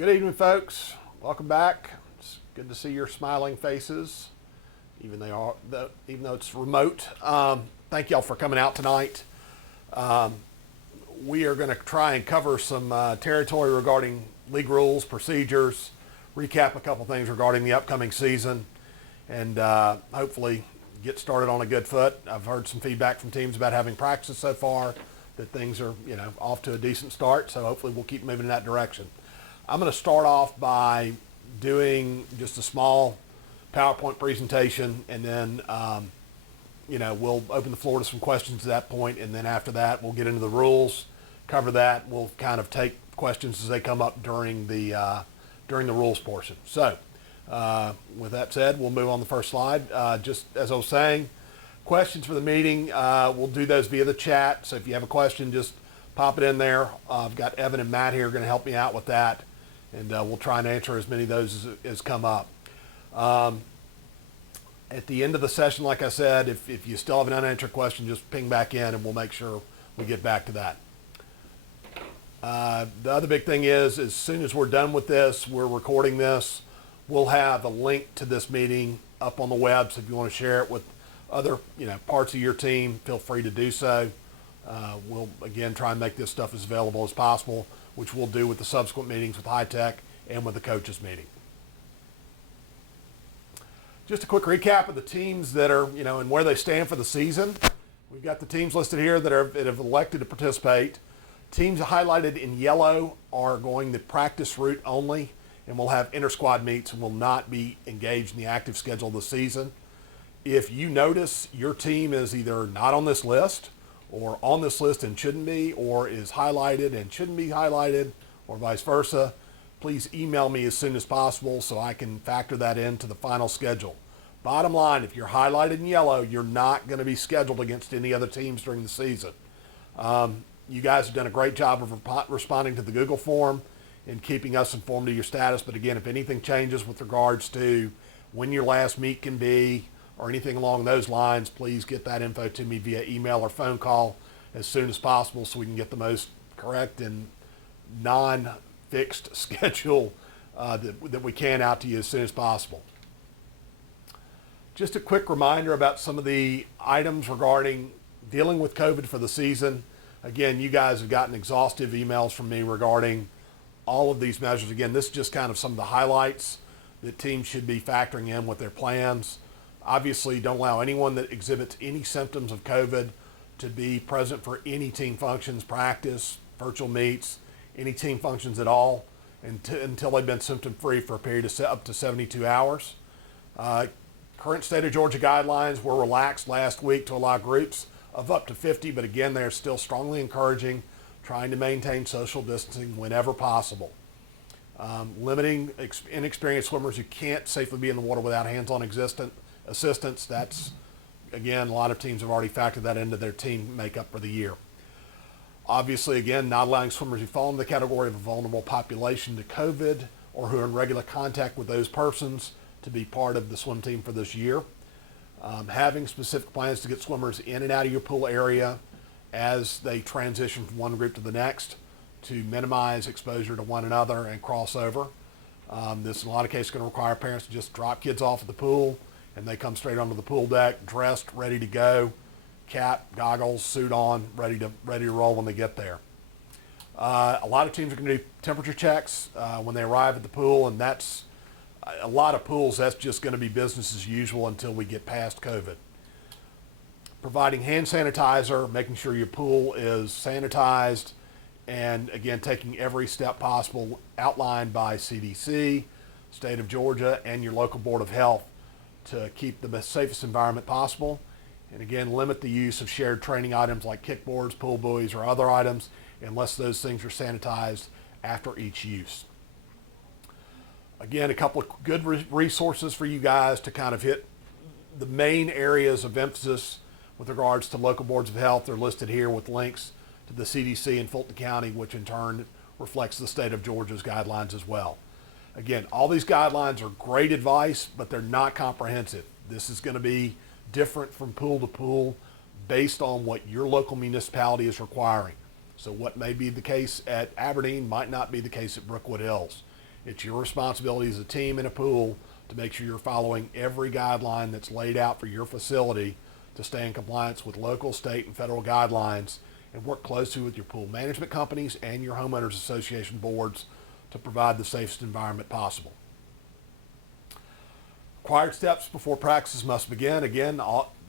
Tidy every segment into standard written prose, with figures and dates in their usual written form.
Good evening, folks. Welcome back. It's good to see your smiling faces, even though it's remote. Thank y'all for coming out tonight. We are going to try and cover some territory regarding league rules, procedures, recap a couple things regarding the upcoming season, and hopefully get started on a good foot. I've heard some feedback from teams about having practices so far, that things are off to a decent start, so hopefully we'll keep moving in that direction. I'm going to start off by doing just a small PowerPoint presentation, and then we'll open the floor to some questions at that point, and then after that we'll get into the rules, cover that. We'll kind of take questions as they come up during the rules portion. So with that said, we'll move on to the first slide. Just as I was saying, questions for the meeting, we'll do those via the chat. So if you have a question, just pop it in there. I've got Evan and Matt here going to help me out with that, and we'll try and answer as many of those as come up. At the end of the session, like I said, if you still have an unanswered question, just ping back in and we'll make sure we get back to that. The other big thing is, as soon as we're done with this, we're recording this, we'll have a link to this meeting up on the web, so if you want to share it with other parts of your team, feel free to do so. We'll again try and make this stuff as available as possible, which we'll do with the subsequent meetings with High Tech and with the coaches meeting. Just a quick recap of the teams that are and where they stand for the season. We've got the teams listed here that have elected to participate. Teams highlighted in yellow are going the practice route only, and will have inter-squad meets and will not be engaged in the active schedule of the season. If you notice your team is either not on this list, or on this list and shouldn't be, or is highlighted and shouldn't be highlighted, or vice versa, please email me as soon as possible so I can factor that into the final schedule. Bottom line, if you're highlighted in yellow, you're not going to be scheduled against any other teams during the season. You guys have done a great job of responding to the Google form and keeping us informed of your status. But again, if anything changes with regards to when your last meet can be or anything along those lines, please get that info to me via email or phone call as soon as possible so we can get the most correct and non-fixed schedule that we can out to you as soon as possible. Just a quick reminder about some of the items regarding dealing with COVID for the season. Again, you guys have gotten exhaustive emails from me regarding all of these measures. Again, this is just kind of some of the highlights that teams should be factoring in with their plans. Obviously, don't allow anyone that exhibits any symptoms of COVID to be present for any team functions, practice, virtual meets, any team functions at all until they've been symptom-free for a period of up to 72 hours. Current state of Georgia guidelines were relaxed last week to allow groups of up to 50, but again, they're still strongly encouraging trying to maintain social distancing whenever possible. Limiting inexperienced swimmers who can't safely be in the water without hands-on assistance. That's, again, a lot of teams have already factored that into their team makeup for the year. Obviously, again, not allowing swimmers who fall in the category of a vulnerable population to COVID or who are in regular contact with those persons to be part of the swim team for this year. Having specific plans to get swimmers in and out of your pool area as they transition from one group to the next to minimize exposure to one another and crossover. This, in a lot of cases, is going to require parents to just drop kids off at the pool and they come straight onto the pool deck, dressed, ready to go, cap, goggles, suit on, ready to roll when they get there. A lot of teams are going to do temperature checks when they arrive at the pool, and that's a lot of pools, that's just going to be business as usual until we get past COVID. Providing hand sanitizer, making sure your pool is sanitized, and again, taking every step possible outlined by CDC, State of Georgia, and your local Board of Health to keep the safest environment possible. And again, limit the use of shared training items like kickboards, pool buoys, or other items unless those things are sanitized after each use. Again, a couple of good resources for you guys to kind of hit the main areas of emphasis with regards to local boards of health. They're listed here with links to the CDC in Fulton County, which in turn reflects the state of Georgia's guidelines as well. Again, all these guidelines are great advice, but they're not comprehensive. This is going to be different from pool to pool based on what your local municipality is requiring. So what may be the case at Aberdeen might not be the case at Brookwood Hills. It's your responsibility as a team in a pool to make sure you're following every guideline that's laid out for your facility to stay in compliance with local, state, and federal guidelines, and work closely with your pool management companies and your homeowners association boards to provide the safest environment possible. Required steps before practices must begin. Again,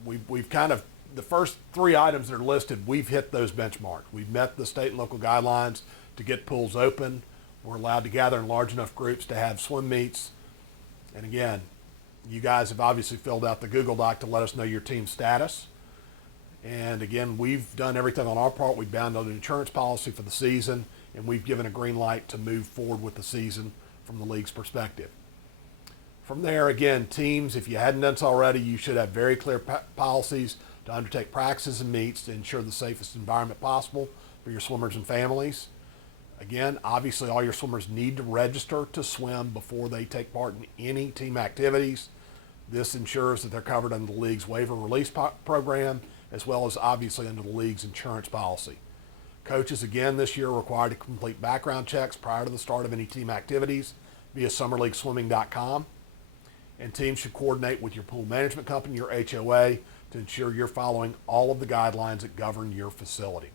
we've kind of, the first three items that are listed, we've hit those benchmarks. We've met the state and local guidelines to get pools open. We're allowed to gather in large enough groups to have swim meets. And again, you guys have obviously filled out the Google Doc to let us know your team status. And again, we've done everything on our part. We've bound an insurance policy for the season, and we've given a green light to move forward with the season from the league's perspective. From there, again, teams, if you hadn't done so already, you should have very clear policies to undertake practices and meets to ensure the safest environment possible for your swimmers and families. Again, obviously all your swimmers need to register to swim before they take part in any team activities. This ensures that they're covered under the league's waiver release program, as well as obviously under the league's insurance policy. Coaches, again, this year are required to complete background checks prior to the start of any team activities via summerleagueswimming.com. And teams should coordinate with your pool management company, your HOA, to ensure you're following all of the guidelines that govern your facility.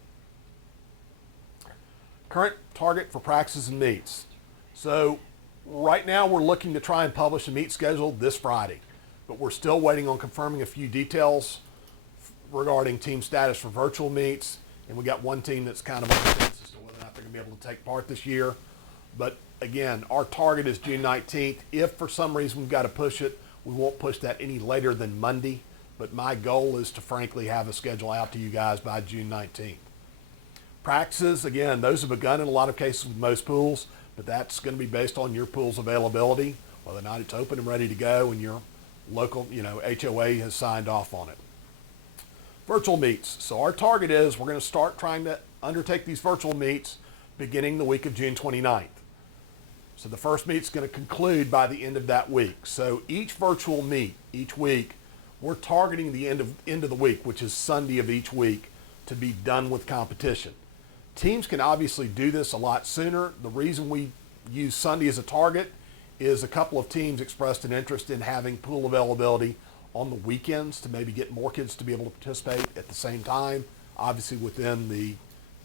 Current target for practices and meets. So right now we're looking to try and publish a meet schedule this Friday, but we're still waiting on confirming a few details regarding team status for virtual meets. And we got one team that's kind of on the fence as to whether or not they're going to be able to take part this year. But again, our target is June 19th. If for some reason we've got to push it, we won't push that any later than Monday. But my goal is to frankly have a schedule out to you guys by June 19th. Practices, again, those have begun in a lot of cases with most pools, but that's going to be based on your pool's availability, whether or not it's open and ready to go and your local, HOA has signed off on it. Virtual meets. So our target is we're going to start trying to undertake these virtual meets beginning the week of June 29th. So the first meet's going to conclude by the end of that week. So each virtual meet, each week, we're targeting the end of the week, which is Sunday of each week, to be done with competition. Teams can obviously do this a lot sooner. The reason we use Sunday as a target is a couple of teams expressed an interest in having pool availability on the weekends to maybe get more kids to be able to participate at the same time, obviously within the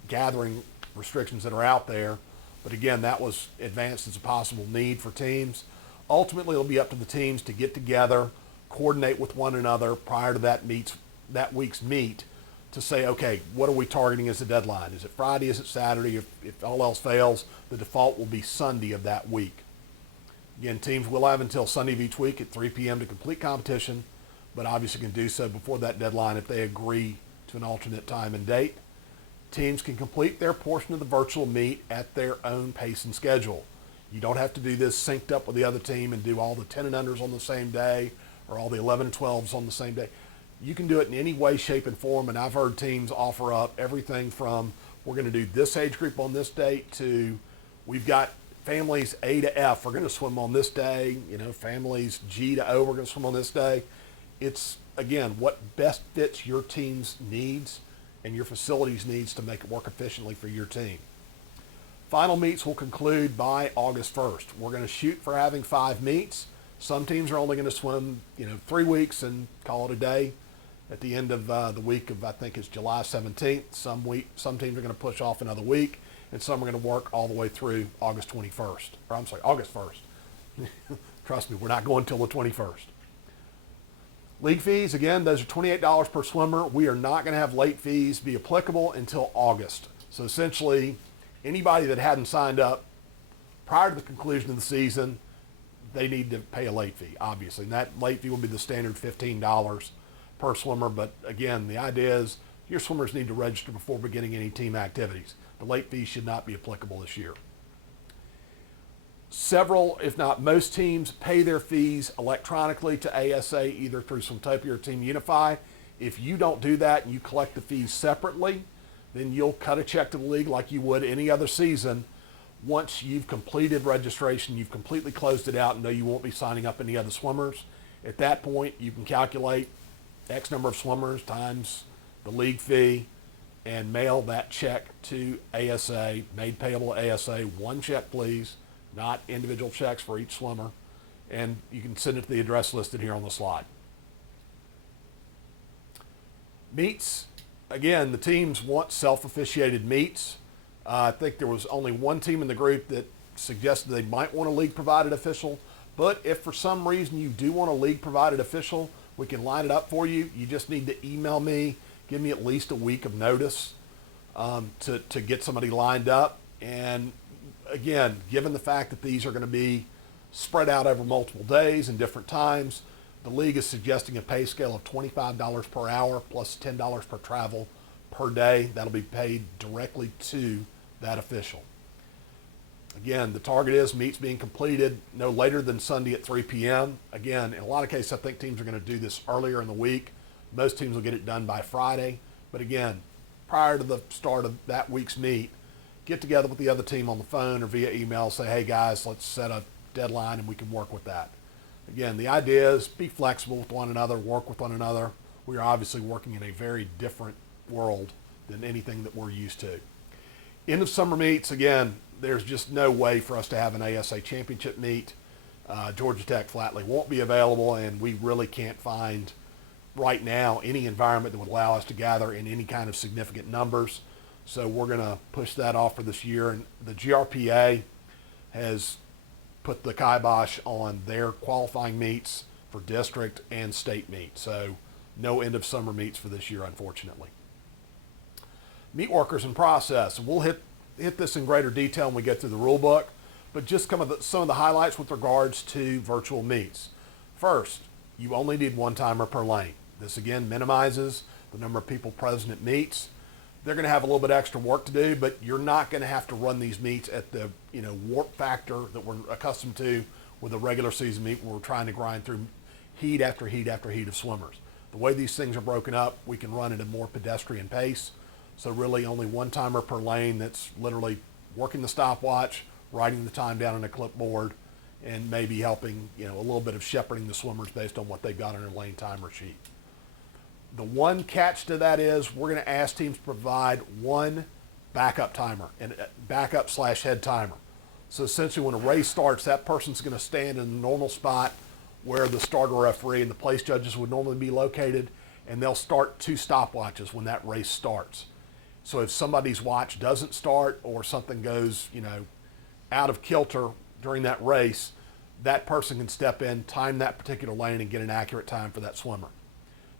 gathering restrictions that are out there. But again, that was advanced as a possible need for teams. Ultimately, it'll be up to the teams to get together, coordinate with one another prior to that week's meet to say, okay, what are we targeting as a deadline? Is it Friday? Is it Saturday? If all else fails, the default will be Sunday of that week. Again, teams will have until Sunday of each week at 3 p.m. to complete competition, but obviously can do so before that deadline if they agree to an alternate time and date. Teams can complete their portion of the virtual meet at their own pace and schedule. You don't have to do this synced up with the other team and do all the 10 and unders on the same day or all the 11 and 12s on the same day. You can do it in any way, shape, and form, and I've heard teams offer up everything from we're going to do this age group on this date to we've got families A to F, we're going to swim on this day, families G to O, we're going to swim on this day. It's, again, what best fits your team's needs and your facility's needs to make it work efficiently for your team. Final meets will conclude by August 1st. We're going to shoot for having 5 meets. Some teams are only going to swim, 3 weeks and call it a day. At the end of the week of, I think it's July 17th, some teams are going to push off another week, and some are going to work all the way through August 1st. Trust me, we're not going till the 21st. League fees, again, those are $28 per swimmer. We are not going to have late fees be applicable until August. So essentially, anybody that hadn't signed up prior to the conclusion of the season, they need to pay a late fee, obviously. And that late fee will be the standard $15 per swimmer. But again, the idea is your swimmers need to register before beginning any team activities. The late fee should not be applicable this year. Several, if not most teams, pay their fees electronically to ASA, either through Swimtopia or Team Unify. If you don't do that and you collect the fees separately, then you'll cut a check to the league like you would any other season. Once you've completed registration, you've completely closed it out and know you won't be signing up any other swimmers. At that point, you can calculate X number of swimmers times the league fee and mail that check to ASA, made payable to ASA, one check please, not individual checks for each swimmer. And you can send it to the address listed here on the slide. Meets, again, the teams want self-officiated meets. I think there was only one team in the group that suggested they might want a league-provided official. But if for some reason you do want a league-provided official, we can line it up for you. You just need to email me, give me at least a week of notice to get somebody lined up. And again, given the fact that these are going to be spread out over multiple days and different times, the league is suggesting a pay scale of $25 per hour plus $10 per travel per day. That'll be paid directly to that official. Again, the target is meets being completed no later than Sunday at 3 p.m. Again, in a lot of cases, I think teams are going to do this earlier in the week. Most teams will get it done by Friday. But again, prior to the start of that week's meet, get together with the other team on the phone or via email, say, hey guys, let's set a deadline and we can work with that. Again, the idea is be flexible with one another, work with one another. We are obviously working in a very different world than anything that we're used to. End of summer meets, again, there's just no way for us to have an ASA championship meet. Georgia Tech flatly won't be available, and we really can't find right now any environment that would allow us to gather in any kind of significant numbers. So we're going to push that off for this year. And the GRPA has put the kibosh on their qualifying meets for district and state meets. So no end of summer meets for this year, unfortunately. Meet workers in process. We'll hit this in greater detail when we get through the rule book, but just some of the highlights with regards to virtual meets. First, you only need one timer per lane. This again minimizes the number of people present at meets. They're going to have a little bit extra work to do, but you're not going to have to run these meets at the warp factor that we're accustomed to with a regular season meet where we're trying to grind through heat after heat after heat of swimmers. The way these things are broken up, we can run at a more pedestrian pace. So really only one timer per lane that's literally working the stopwatch, writing the time down on a clipboard, and maybe helping, a little bit of shepherding the swimmers based on what they've got on their lane timer sheet. The one catch to that is we're going to ask teams to provide one backup timer, and backup/head timer. So essentially when a race starts, that person's going to stand in the normal spot where the starter referee and the place judges would normally be located, and they'll start two stopwatches when that race starts. So if somebody's watch doesn't start or something goes, out of kilter during that race, that person can step in, time that particular lane, and get an accurate time for that swimmer.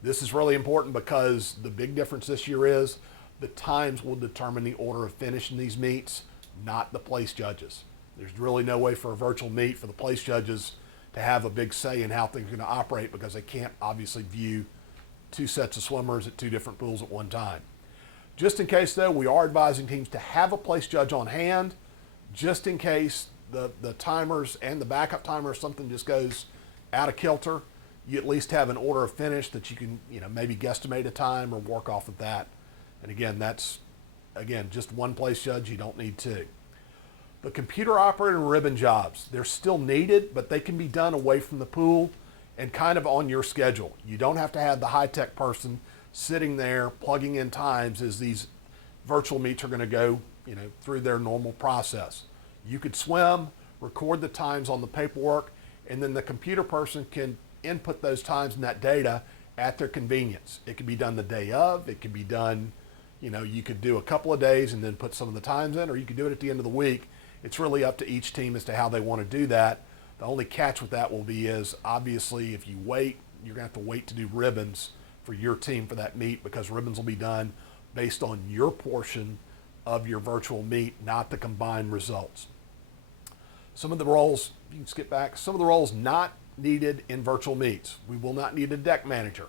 This is really important because the big difference this year is the times will determine the order of finish in these meets, not the place judges. There's really no way for a virtual meet for the place judges to have a big say in how things are going to operate because they can't obviously view two sets of swimmers at two different pools at one time. Just in case, though, we are advising teams to have a place judge on hand, just in case the timers and the backup timer, something just goes out of kilter. You at least have an order of finish that you can, maybe guesstimate a time or work off of that. And again, that's, just one place judge. You don't need two. The computer operator ribbon jobs, they're still needed, but they can be done away from the pool and kind of on your schedule. You don't have to have the high-tech person sitting there plugging in times as these virtual meets are going to go, through their normal process. You could swim, record the times on the paperwork, and then the computer person can input those times and that data at their convenience. It can be done the day of, it can be done, you could do a couple of days and then put some of the times in, or you could do it at the end of the week. It's really up to each team as to how they want to do that. The only catch with that will be is obviously if you wait, you're going to have to wait to do ribbons for your team for that meet because ribbons will be done based on your portion of your virtual meet, not the combined results. Some of the roles, you can skip back, some of the roles not needed in virtual meets. We will not need a deck manager.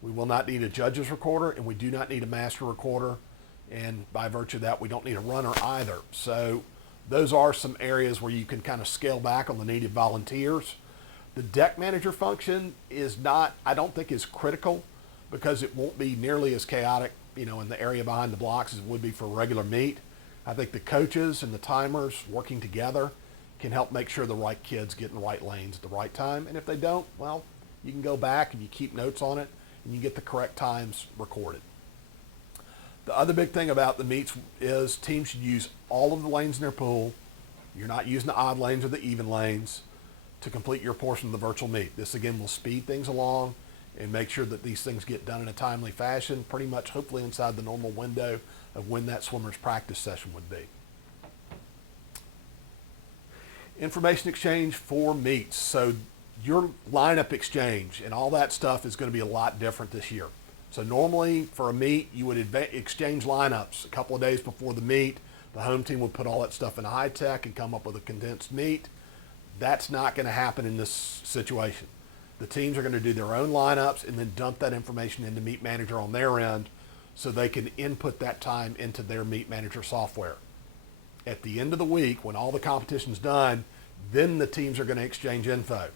We will not need a judge's recorder, and we do not need a master recorder. And by virtue of that, we don't need a runner either. So those are some areas where you can kind of scale back on the needed volunteers. The deck manager function is not, I don't think is critical because it won't be nearly as chaotic, in the area behind the blocks as it would be for a regular meet. I think the coaches and the timers working together can help make sure the right kids get in the right lanes at the right time. And if they don't, well, you can go back and you keep notes on it and you get the correct times recorded. The other big thing about the meets is teams should use all of the lanes in their pool You're not using the odd lanes or the even lanes to complete your portion of the virtual meet. This again will speed things along and make sure that these things get done in a timely fashion, pretty much hopefully inside the normal window of when that swimmer's practice session would be. Information exchange for meets. So your lineup exchange and all that stuff is going to be a lot different this year. So normally for a meet, you would exchange lineups a couple of days before the meet. The home team would put all that stuff in high tech and come up with a condensed meet. That's not going to happen in this situation. The teams are going to do their own lineups and then dump that information into Meet Manager on their end so they can input that time into their Meet Manager software. At the end of the week, when all the competition's done, then the teams are going to exchange info.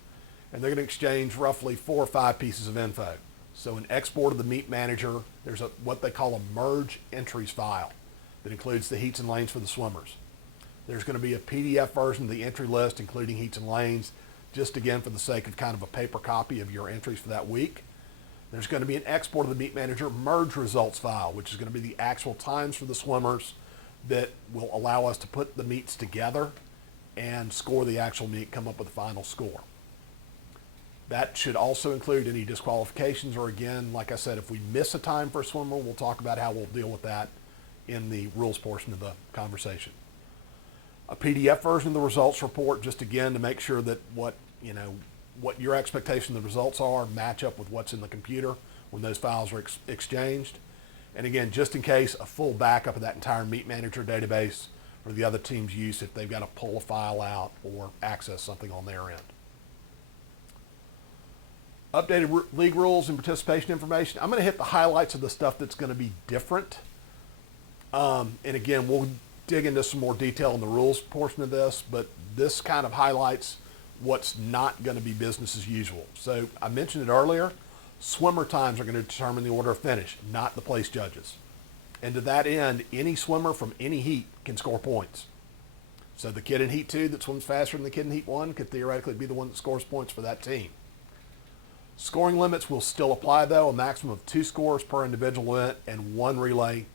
And they're going to exchange roughly 4 or 5 pieces of info. So an export of the Meet Manager, there's what they call a merge entries file that includes the heats and lanes for the swimmers. There's going to be a PDF version of the entry list, including heats and lanes, just again for the sake of kind of a paper copy of your entries for that week. There's going to be an export of the Meet Manager merge results file, which is going to be the actual times for the swimmers that will allow us to put the meets together and score the actual meet, come up with a final score. That should also include any disqualifications, or again, like I said, if we miss a time for a swimmer, we'll talk about how we'll deal with that in the rules portion of the conversation. A PDF version of the results report, just again to make sure that what your expectation of the results are match up with what's in the computer when those files are exchanged. And again, just in case, a full backup of that entire Meet Manager database for the other team's use if they've got to pull a file out or access something on their end. Updated league rules and participation information. I'm going to hit the highlights of the stuff that's going to be different. And again, we'll dig into some more detail in the rules portion of this, but this kind of highlights what's not going to be business as usual. So I mentioned it earlier, swimmer times are going to determine the order of finish, not the place judges. And to that end, any swimmer from any heat can score points. So the kid in Heat 2 that swims faster than the kid in Heat 1 could theoretically be the one that scores points for that team. Scoring limits will still apply though, a maximum of 2 scores per individual event and 1 relay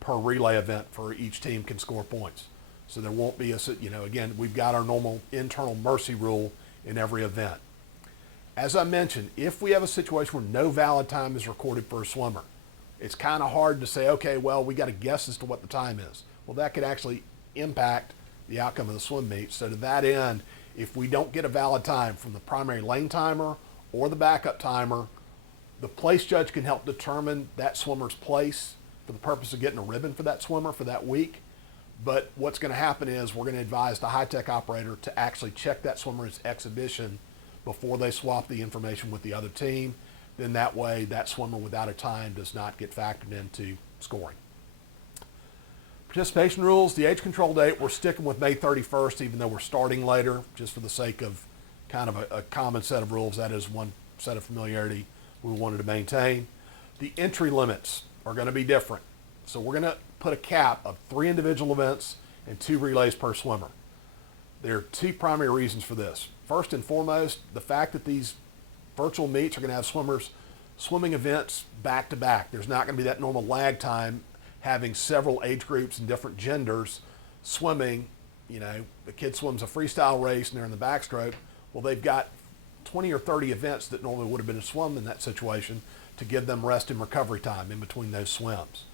per relay event for each team can score points. So there won't be again, we've got our normal internal mercy rule in every event. As I mentioned, if we have a situation where no valid time is recorded for a swimmer, it's kind of hard to say, okay, well, we got to guess as to what the time is. Well, that could actually impact the outcome of the swim meet. So to that end, if we don't get a valid time from the primary lane timer or the backup timer, the place judge can help determine that swimmer's place for the purpose of getting a ribbon for that swimmer for that week. But what's going to happen is we're going to advise the high-tech operator to actually check that swimmer's exhibition before they swap the information with the other team. Then that way, that swimmer without a time does not get factored into scoring. Participation rules, the age control date, we're sticking with May 31st, even though we're starting later, just for the sake of kind of a common set of rules. That is one set of familiarity we wanted to maintain. The entry limits are going to be different. So we're going to put a cap of 3 individual events and 2 relays per swimmer. There are 2 primary reasons for this. First and foremost, the fact that these virtual meets are going to have swimmers swimming events back to back. There's not going to be that normal lag time having several age groups and different genders swimming. The kid swims a freestyle race and they're in the backstroke. Well, they've got 20 or 30 events that normally would have been swum in that situation to give them rest and recovery time in between those swims.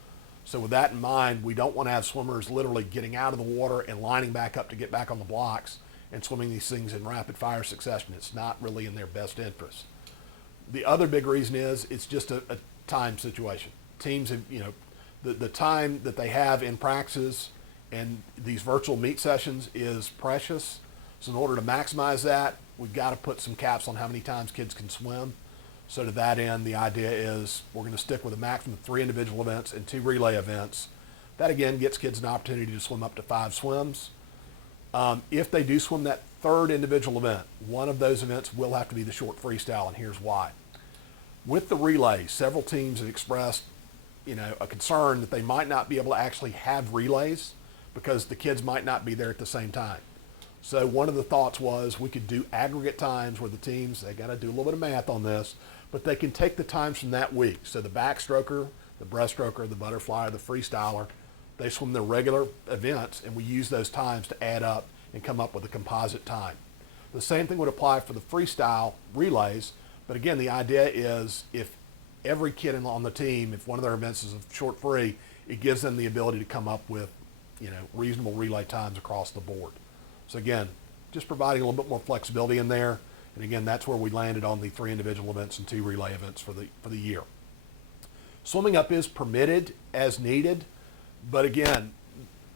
So with that in mind, we don't want to have swimmers literally getting out of the water and lining back up to get back on the blocks and swimming these things in rapid fire succession. It's not really in their best interest. The other big reason is it's just a time situation. Teams have, the time that they have in practices and these virtual meet sessions is precious. So in order to maximize that, we've got to put some caps on how many times kids can swim. So to that end, the idea is we're going to stick with a maximum of 3 individual events and 2 relay events. That again gets kids an opportunity to swim up to 5 swims. If they do swim that 3rd individual event, one of those events will have to be the short freestyle, and here's why. With the relays, several teams have expressed, a concern that they might not be able to actually have relays because the kids might not be there at the same time. So one of the thoughts was we could do aggregate times where the teams, they got to do a little bit of math on this, but they can take the times from that week. So the backstroker, the breaststroker, the butterflyer, the freestyler, they swim their regular events, and we use those times to add up and come up with a composite time. The same thing would apply for the freestyle relays, but again, the idea is if every kid on the team, if one of their events is a short free, it gives them the ability to come up with, reasonable relay times across the board. So again, just providing a little bit more flexibility in there. And again, that's where we landed on the 3 individual events and 2 relay events for the year. Swimming up is permitted as needed, but again,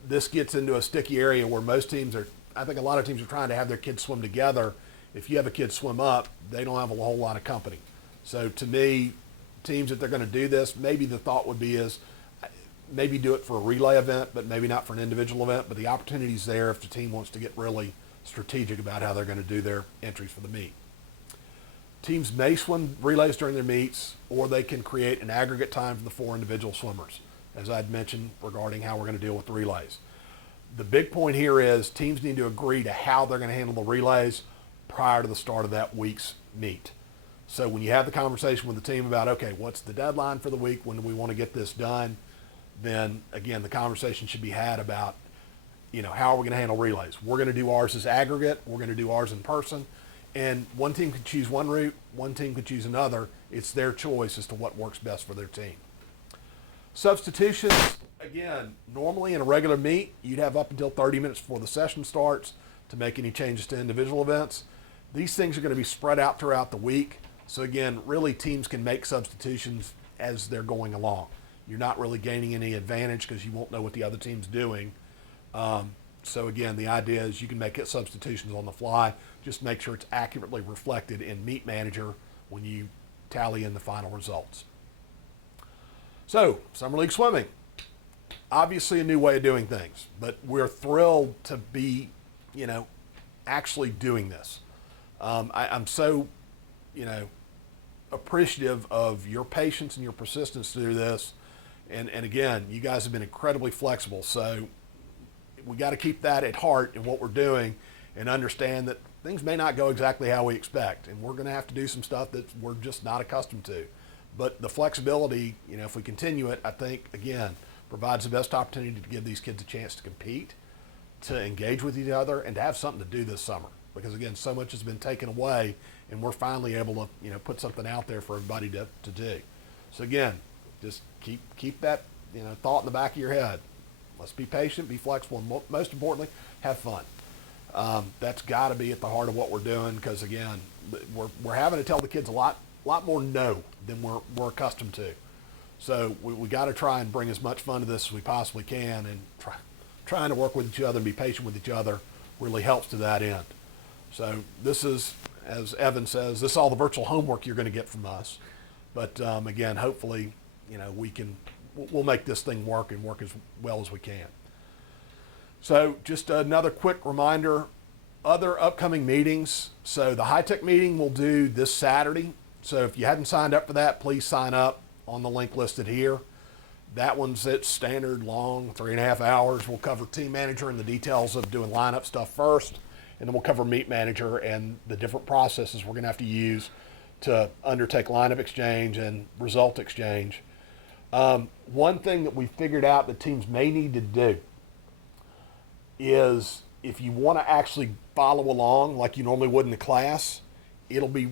this gets into a sticky area where most teams I think a lot of teams are trying to have their kids swim together. If you have a kid swim up, they don't have a whole lot of company. So to me, teams, if they're going to do this, maybe the thought would be is maybe do it for a relay event, but maybe not for an individual event. But the opportunity's there if the team wants to get really strategic about how they're going to do their entries for the meet. Teams may swim relays during their meets, or they can create an aggregate time for the 4 individual swimmers, as I'd mentioned regarding how we're going to deal with the relays. The big point here is teams need to agree to how they're going to handle the relays prior to the start of that week's meet. So when you have the conversation with the team about, okay, what's the deadline for the week, when do we want to get this done, then again, the conversation should be had about, how are we going to handle relays? We're going to do ours as aggregate. We're going to do ours in person. And one team could choose one route, one team could choose another. It's their choice as to what works best for their team. Substitutions, again, normally in a regular meet, you'd have up until 30 minutes before the session starts to make any changes to individual events. These things are going to be spread out throughout the week. So again, really teams can make substitutions as they're going along. You're not really gaining any advantage because you won't know what the other team's doing. So again, the idea is you can make substitutions on the fly. Just make sure it's accurately reflected in Meet Manager when you tally in the final results. So, Summer League swimming. Obviously a new way of doing things, but we're thrilled to be, actually doing this. I'm so, appreciative of your patience and your persistence to do this. And again, you guys have been incredibly flexible. So we got to keep that at heart in what we're doing and understand that things may not go exactly how we expect. And we're going to have to do some stuff that we're just not accustomed to. But the flexibility, if we continue it, I think, again, provides the best opportunity to give these kids a chance to compete, to engage with each other, and to have something to do this summer. Because, again, so much has been taken away, and we're finally able to, put something out there for everybody to do. So, again, just keep that, thought in the back of your head. Let's be patient, be flexible, and most importantly, have fun. That's got to be at the heart of what we're doing because, again, we're having to tell the kids a lot more no than we're accustomed to. So we got to try and bring as much fun to this as we possibly can, and trying to work with each other and be patient with each other really helps to that end. So this is, as Evan says, this is all the virtual homework you're going to get from us. But again, hopefully, we'll make this thing work and work as well as we can. So just another quick reminder, other upcoming meetings. So the high-tech meeting we'll do this Saturday. So if you hadn't signed up for that, please sign up on the link listed here. That one's its standard long 3.5 hours. We'll cover team manager and the details of doing lineup stuff first, and then we'll cover meet manager and the different processes we're going to have to use to undertake lineup exchange and result exchange. One thing that we figured out that teams may need to do is if you want to actually follow along like you normally would in the class, it'll be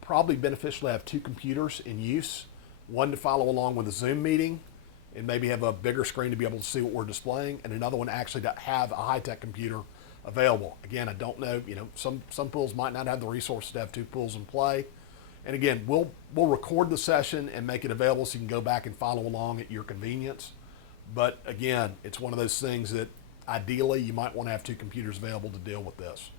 probably beneficial to have 2 computers in use, one to follow along with a Zoom meeting and maybe have a bigger screen to be able to see what we're displaying, and another one actually to have a high-tech computer available. Again, I don't know, some pools might not have the resources to have 2 pools in play. And again, we'll record the session and make it available so you can go back and follow along at your convenience. But again, it's one of those things that ideally you might want to have 2 computers available to deal with this.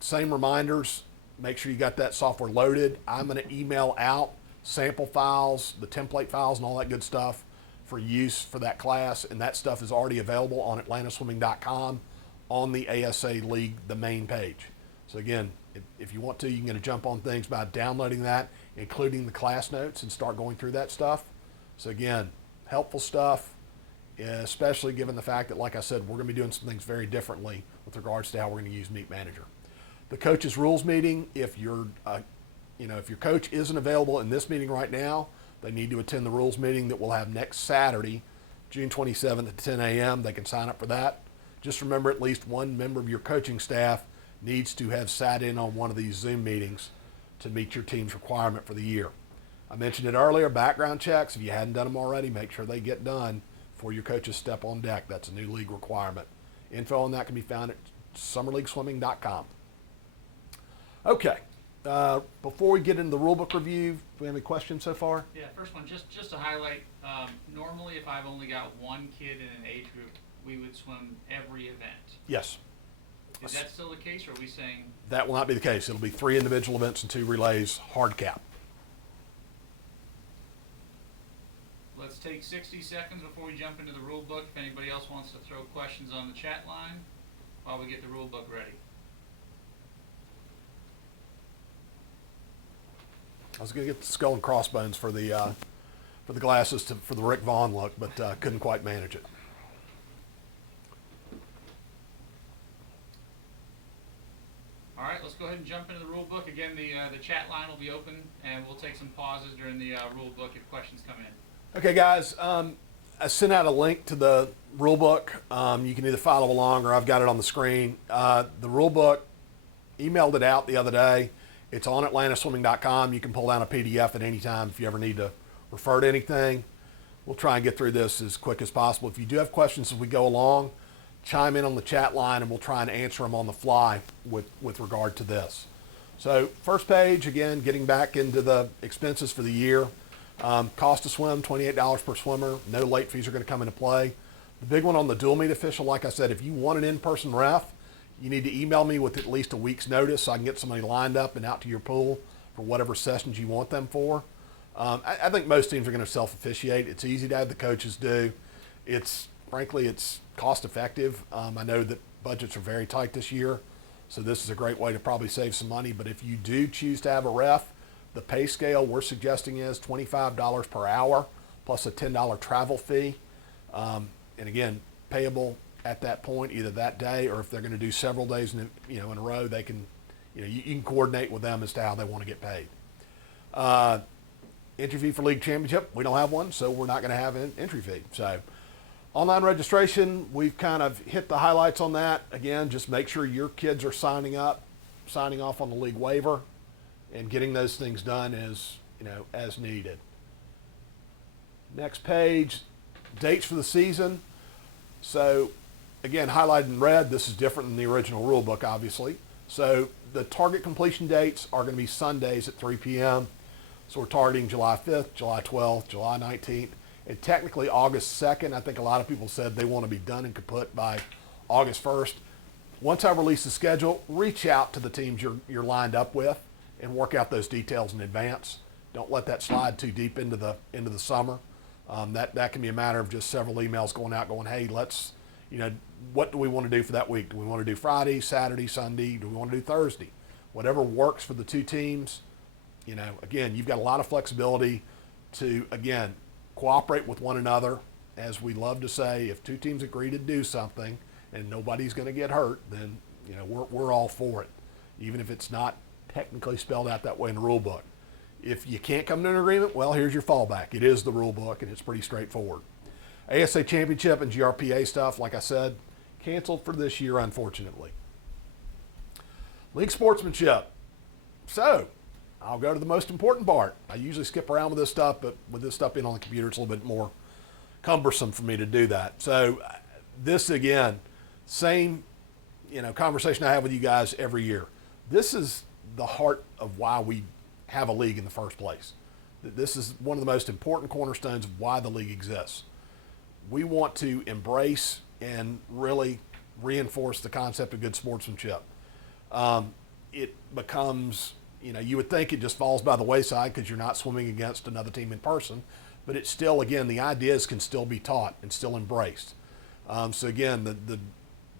Same reminders, make sure you got that software loaded. I'm going to email out sample files, the template files and all that good stuff for use for that class. And that stuff is already available on atlantaswimming.com on the ASA League, the main page. So again, if you want to, you can jump on things by downloading that, including the class notes, and start going through that stuff. So again, helpful stuff, especially given the fact that, like I said, we're going to be doing some things very differently with regards to how we're going to use Meet Manager. The coaches rules meeting, if your coach isn't available in this meeting right now, they need to attend the rules meeting that we'll have next Saturday, June 27th at 10 a.m. They can sign up for that. just remember at least one member of your coaching staff needs to have sat in on one of these Zoom meetings to meet your team's requirement for the year. I mentioned it earlier, background checks. If you hadn't done them already, make sure they get done before your coaches step on deck. That's a new league requirement. Info on that can be found at summerleagueswimming.com. Okay, before we get into the rulebook review, do we have any questions so far? Yeah, first one, just to highlight, normally if I've only got one kid in an age group, we would swim every event. Yes. Is that still the case, or are we saying? That will not be the case. It'll be 3 individual events and 2 relays, hard cap. Let's take 60 seconds before we jump into the rule book. If anybody else wants to throw questions on the chat line while we get the rule book ready. I was going to get the skull and crossbones for the glasses for the Rick Vaughn look, but couldn't quite manage it. All right, let's go ahead and jump into the rule book. Again, the chat line will be open, and we'll take some pauses during the rule book if questions come in. Okay, guys, I sent out a link to the rule book. You can either follow along or I've got it on the screen. The rule book, emailed it out the other day. It's on atlantaswimming.com. You can pull down a PDF at any time if you ever need to refer to anything. We'll try and get through this as quick as possible. If you do have questions as we go along, chime in on the chat line and we'll try and answer them on the fly with regard to this. So first page, again, getting back into the expenses for the year. Cost to swim, $28 per swimmer. No late fees are going to come into play. The big one on the dual meet official, like I said, if you want an in-person ref, you need to email me with at least a week's notice so I can get somebody lined up and out to your pool for whatever sessions you want them for. I think most teams are going to self-officiate. It's easy to have the coaches do. Frankly, it's cost effective. I know that budgets are very tight this year, so this is a great way to probably save some money. But if you do choose to have a ref, the pay scale we're suggesting is $25 per hour plus a $10 travel fee. And again, payable at that point, either that day or if they're going to do several days in a row, they can, you can coordinate with them as to how they want to get paid. Entry fee for league championship, we don't have one, so we're not going to have an entry fee. So online registration, we've kind of hit the highlights on that. Again, just make sure your kids are signing off on the league waiver and getting those things done as needed. Next page, dates for the season. So again, highlighted in red, this is different than the original rule book, obviously. So the target completion dates are going to be Sundays at 3 p.m. So we're targeting July 5th, July 12th, July 19th, and technically August 2nd. I think a lot of people said they want to be done and kaput by August 1st. Once I release the schedule, reach out to the teams you're lined up with and work out those details in advance. Don't let that slide too deep into the summer. That can be a matter of just several emails going out going, hey, what do we want to do for that week? Do we want to do Friday, Saturday, Sunday? Do we want to do Thursday? Whatever works for the two teams. Again, you've got a lot of flexibility to, again, cooperate with one another. As we love to say, if two teams agree to do something and nobody's going to get hurt, then, we're all for it, even if it's not technically spelled out that way in the rule book. If you can't come to an agreement, well, here's your fallback. It is the rule book, and it's pretty straightforward. ASA Championship and GRPA stuff, like I said, canceled for this year, unfortunately. League Sportsmanship. So, I'll go to the most important part. I usually skip around with this stuff, but with this stuff being on the computer, it's a little bit more cumbersome for me to do that. So, this again, same, conversation I have with you guys every year. This is the heart of why we have a league in the first place. This is one of the most important cornerstones of why the league exists. We want to embrace and really reinforce the concept of good sportsmanship. It becomes, you would think it just falls by the wayside because you're not swimming against another team in person, but it's still, again, the ideas can still be taught and still embraced. So again, the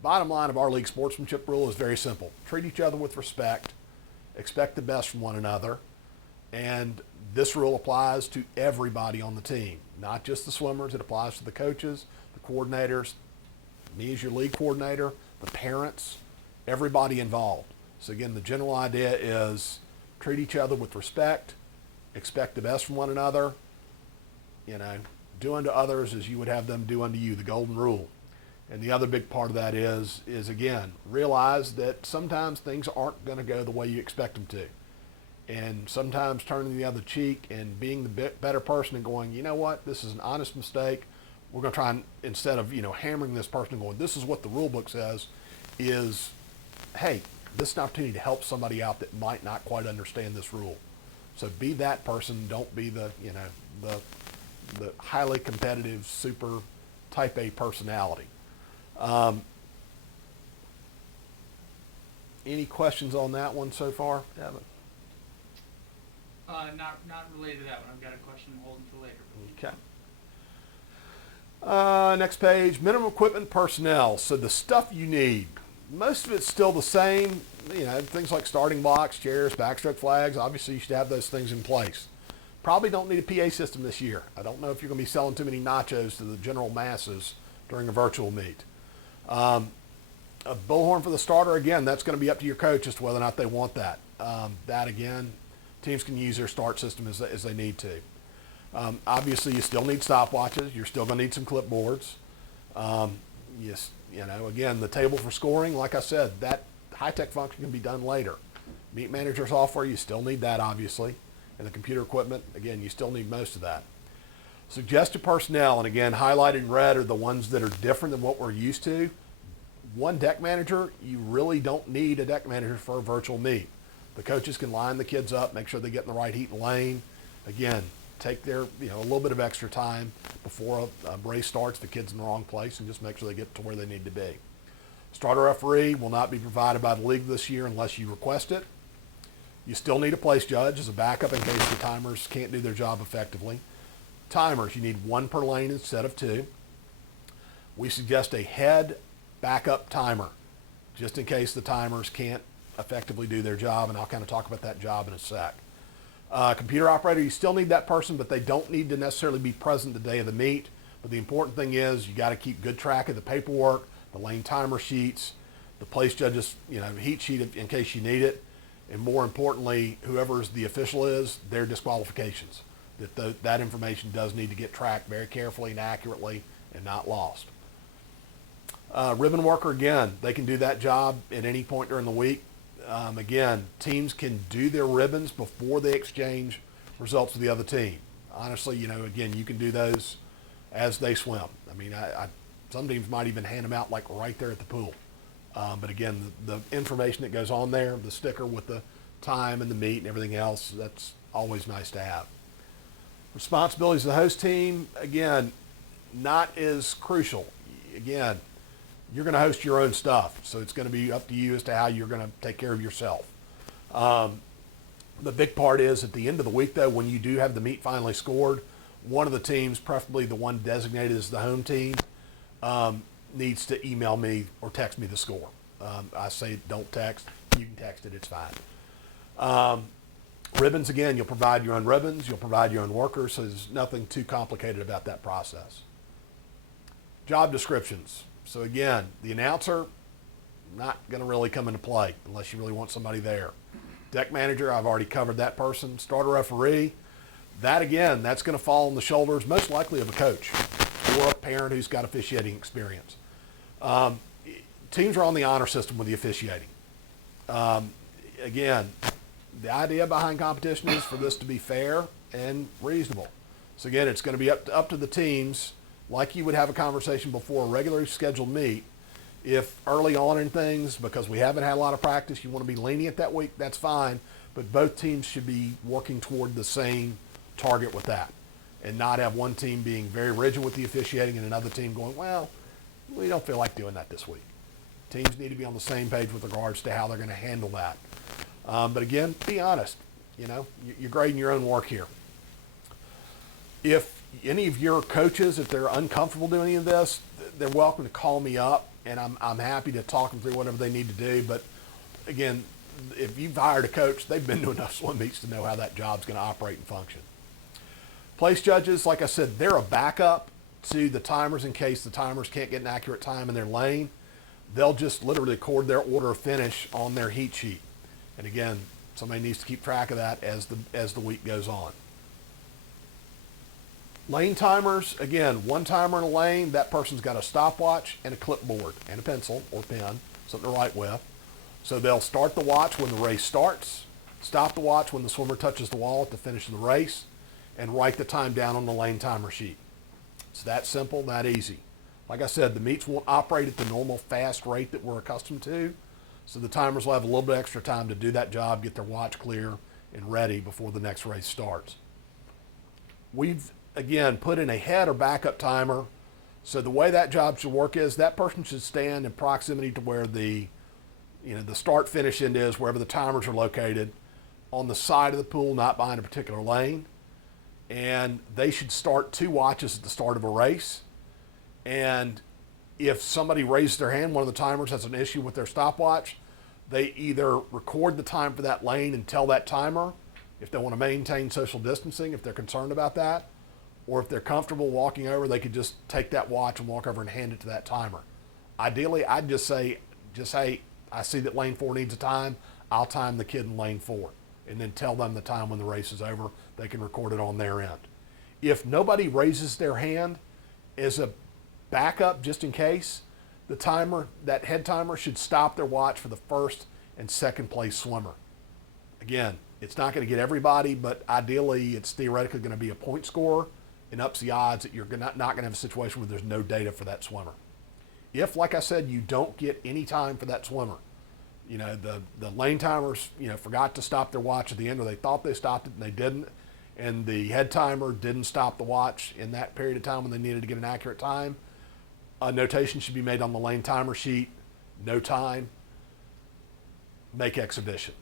bottom line of our league sportsmanship rule is very simple. Treat each other with respect, expect the best from one another, and this rule applies to everybody on the team, not just the swimmers. It applies to the coaches, the coordinators, me as your league coordinator, the parents, everybody involved. So again, the general idea is treat each other with respect, expect the best from one another, do unto others as you would have them do unto you, the golden rule. And the other big part of that is again, realize that sometimes things aren't going to go the way you expect them to. And sometimes turning the other cheek and being the better person and going, you know what, this is an honest mistake. We're going to try and, instead of, hammering this person and going, this is what the rule book says, is, hey, this is an opportunity to help somebody out that might not quite understand this rule. So be that person. Don't be the highly competitive, super type A personality. Any questions on that one so far, Devin? Not related to that one. I've got a question I'm holding for later. Okay. Next page, minimum equipment personnel. So the stuff you need, most of it's still the same. Things like starting blocks, chairs, backstroke flags. Obviously, you should have those things in place. Probably don't need a PA system this year. I don't know if you're going to be selling too many nachos to the general masses during a virtual meet. A bullhorn for the starter, again, that's going to be up to your coach as to whether or not they want that. That, again, teams can use their start system as they need to. Obviously, you still need stopwatches. You're still going to need some clipboards. Again, the table for scoring, like I said, that high-tech function can be done later. Meet manager software, you still need that, obviously. And the computer equipment, again, you still need most of that. Suggested personnel, and again, highlighted in red are the ones that are different than what we're used to. One deck manager, you really don't need a deck manager for a virtual meet. The coaches can line the kids up, make sure they get in the right heat and lane. Again, take their, a little bit of extra time before a race starts, the kid's in the wrong place, and just make sure they get to where they need to be. Starter referee will not be provided by the league this year unless you request it. You still need a place judge as a backup in case the timers can't do their job effectively. Timers, you need one per lane instead of two. We suggest a head backup timer, just in case the timers can't effectively do their job, and I'll kind of talk about that job in a sec. Computer operator, you still need that person, but they don't need to necessarily be present the day of the meet. But the important thing is you got to keep good track of the paperwork, the lane timer sheets, the place judge's heat sheet in case you need it, and more importantly, whoever's the official is, their disqualifications. That information does need to get tracked very carefully and accurately and not lost. Ribbon worker, again, they can do that job at any point during the week. Again, teams can do their ribbons before they exchange results with the other team. Honestly, again, you can do those as they swim. I mean, some teams might even hand them out like right there at the pool. But again, the information that goes on there, the sticker with the time and the meet and everything else, that's always nice to have. Responsibilities of the host team, again, not as crucial. Again, you're going to host your own stuff, so it's going to be up to you as to how you're going to take care of yourself. The big part is at the end of the week, though, when you do have the meet finally scored, one of the teams, preferably the one designated as the home team, needs to email me or text me the score. I say don't text. You can text it. It's fine. Ribbons, again, you'll provide your own ribbons. You'll provide your own workers, so there's nothing too complicated about that process. Job descriptions. So again, the announcer, not going to really come into play unless you really want somebody there. Deck manager, I've already covered that person. Starter referee, that again, that's going to fall on the shoulders most likely of a coach or a parent who's got officiating experience. Teams are on the honor system with the officiating. Again, the idea behind competition is for this to be fair and reasonable. So again, it's going to be up to the teams, like you would have a conversation before a regularly scheduled meet. If early on in things, because we haven't had a lot of practice, you want to be lenient that week, that's fine. But both teams should be working toward the same target with that and not have one team being very rigid with the officiating and another team going, well, we don't feel like doing that this week. Teams need to be on the same page with regards to how they're going to handle that. But again, be honest. You're grading your own work here. If any of your coaches, if they're uncomfortable doing any of this, they're welcome to call me up, and I'm happy to talk them through whatever they need to do. But again, if you've hired a coach, they've been to enough swim meets to know how that job's going to operate and function. Place judges, like I said, they're a backup to the timers in case the timers can't get an accurate time in their lane. They'll just literally record their order of finish on their heat sheet. And again, somebody needs to keep track of that as the week goes on. Lane timers, again, one timer in a lane, that person's got a stopwatch and a clipboard and a pencil or pen, something to write with. So they'll start the watch when the race starts, stop the watch when the swimmer touches the wall at the finish of the race, and write the time down on the lane timer sheet. It's that simple, that easy. Like I said, the meets won't operate at the normal fast rate that we're accustomed to, so the timers will have a little bit extra time to do that job, get their watch clear and ready before the next race starts. We've, again, put in a head or backup timer. So the way that job should work is that person should stand in proximity to where the start finish end is, wherever the timers are located, on the side of the pool, not behind a particular lane. And they should start 2 watches at the start of a race. And if somebody raises their hand, one of the timers has an issue with their stopwatch, they either record the time for that lane and tell that timer if they want to maintain social distancing, if they're concerned about that, or if they're comfortable walking over, they could just take that watch and walk over and hand it to that timer. Ideally, I'd just say, hey, I see that lane 4 needs a time, I'll time the kid in lane 4, and then tell them the time when the race is over. They can record it on their end. If nobody raises their hand, as a backup, just in case, the timer, that head timer, should stop their watch for the first and second place swimmer. Again, it's not going to get everybody, but ideally it's theoretically going to be a point score and ups the odds that you're not going to have a situation where there's no data for that swimmer. If, like I said, you don't get any time for that swimmer, the lane timers, forgot to stop their watch at the end, or they thought they stopped it and they didn't, and the head timer didn't stop the watch in that period of time when they needed to get an accurate time, a notation should be made on the lane timer sheet, no time, make exhibition.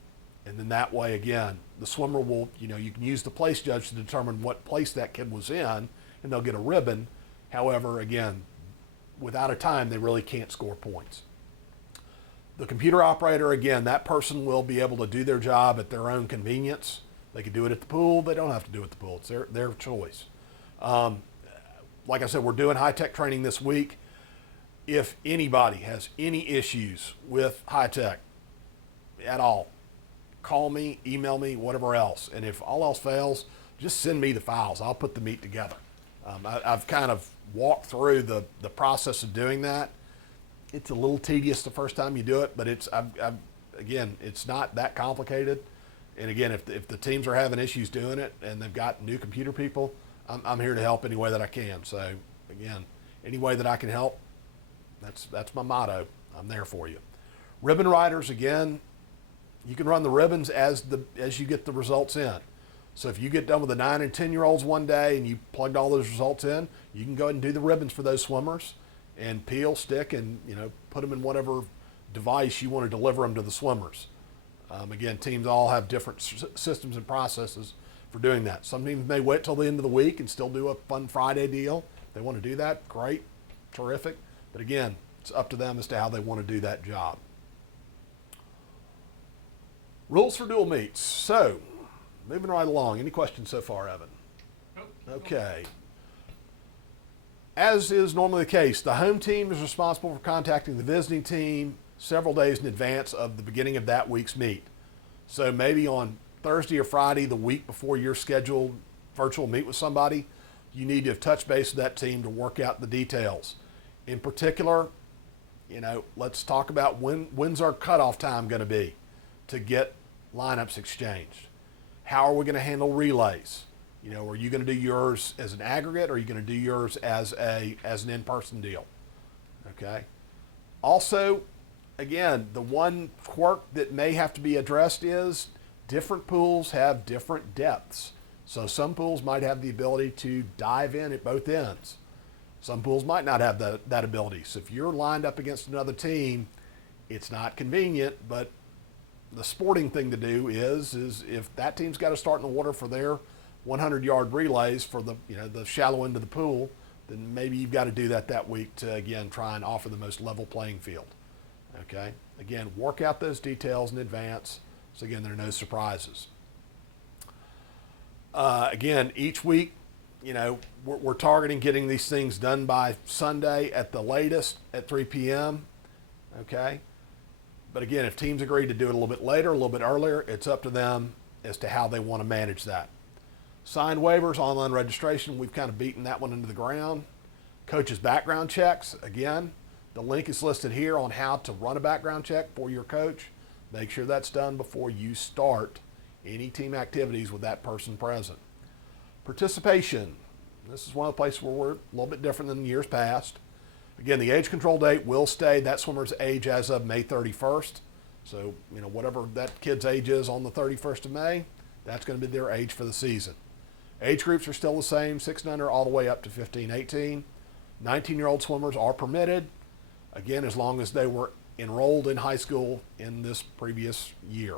And then that way, again, the swimmer will, you can use the place judge to determine what place that kid was in, and they'll get a ribbon. However, again, without a time, they really can't score points. The computer operator, again, that person will be able to do their job at their own convenience. They can do it at the pool. They don't have to do it at the pool. It's their choice. Like I said, we're doing high-tech training this week. If anybody has any issues with high-tech at all, call me, email me, whatever else. And if all else fails, just send me the files. I'll put the meet together. I've kind of walked through the process of doing that. It's a little tedious the first time you do it, but again, it's not that complicated. And again, if the teams are having issues doing it and they've got new computer people, I'm here to help any way that I can. So again, any way that I can help, that's my motto. I'm there for you. Ribbon riders, again, you can run the ribbons as you get the results in. So if you get done with the 9 and 10-year-olds one day and you plugged all those results in, you can go ahead and do the ribbons for those swimmers and peel, stick, and put them in whatever device you want to deliver them to the swimmers. Again, teams all have different systems and processes for doing that. Some teams may wait till the end of the week and still do a fun Friday deal. If they want to do that, great, terrific. But again, it's up to them as to how they want to do that job. Rules for dual meets. So, moving right along. Any questions so far, Evan? Nope. Okay. As is normally the case, the home team is responsible for contacting the visiting team several days in advance of the beginning of that week's meet. So maybe on Thursday or Friday, the week before your scheduled virtual meet with somebody, you need to have touched base with that team to work out the details. In particular, let's talk about when's our cutoff time going to be to get lineups exchanged. How are we going to handle relays? Are you going to do yours as an aggregate, or are you going to do yours as an in-person deal? Okay. Also, again, the one quirk that may have to be addressed is different pools have different depths. So some pools might have the ability to dive in at both ends. Some pools might not have that ability. So if you're lined up against another team, it's not convenient, but the sporting thing to do is if that team's got to start in the water for their 100-yard relays for the shallow end of the pool, then maybe you've got to do that week to, again, try and offer the most level playing field. Okay? Again, work out those details in advance, so again, there are no surprises. Again, each week, we're targeting getting these things done by Sunday at the latest at 3 p.m. Okay? But again, if teams agree to do it a little bit later, a little bit earlier, it's up to them as to how they want to manage that. Signed waivers, online registration, we've kind of beaten that one into the ground. Coaches' background checks, again, the link is listed here on how to run a background check for your coach. Make sure that's done before you start any team activities with that person present. Participation, this is one of the places where we're a little bit different than years past. Again, the age control date will stay that swimmer's age as of May 31st. So, whatever that kid's age is on the 31st of May, that's going to be their age for the season. Age groups are still the same, 6 and under all the way up to 15, 18. 19-year-old swimmers are permitted, again, as long as they were enrolled in high school in this previous year.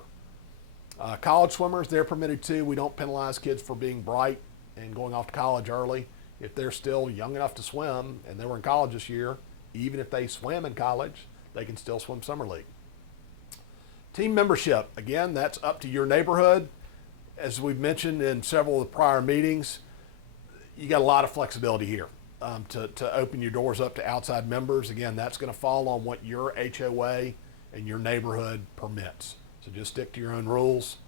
College swimmers, they're permitted too. We don't penalize kids for being bright and going off to college early. If they're still young enough to swim and they were in college this year, even if they swam in college, they can still swim summer league. Team membership, again, that's up to your neighborhood. As we've mentioned in several of the prior meetings, you got a lot of flexibility here to open your doors up to outside members. Again, that's going to fall on what your HOA and your neighborhood permits. So just stick to your own rules.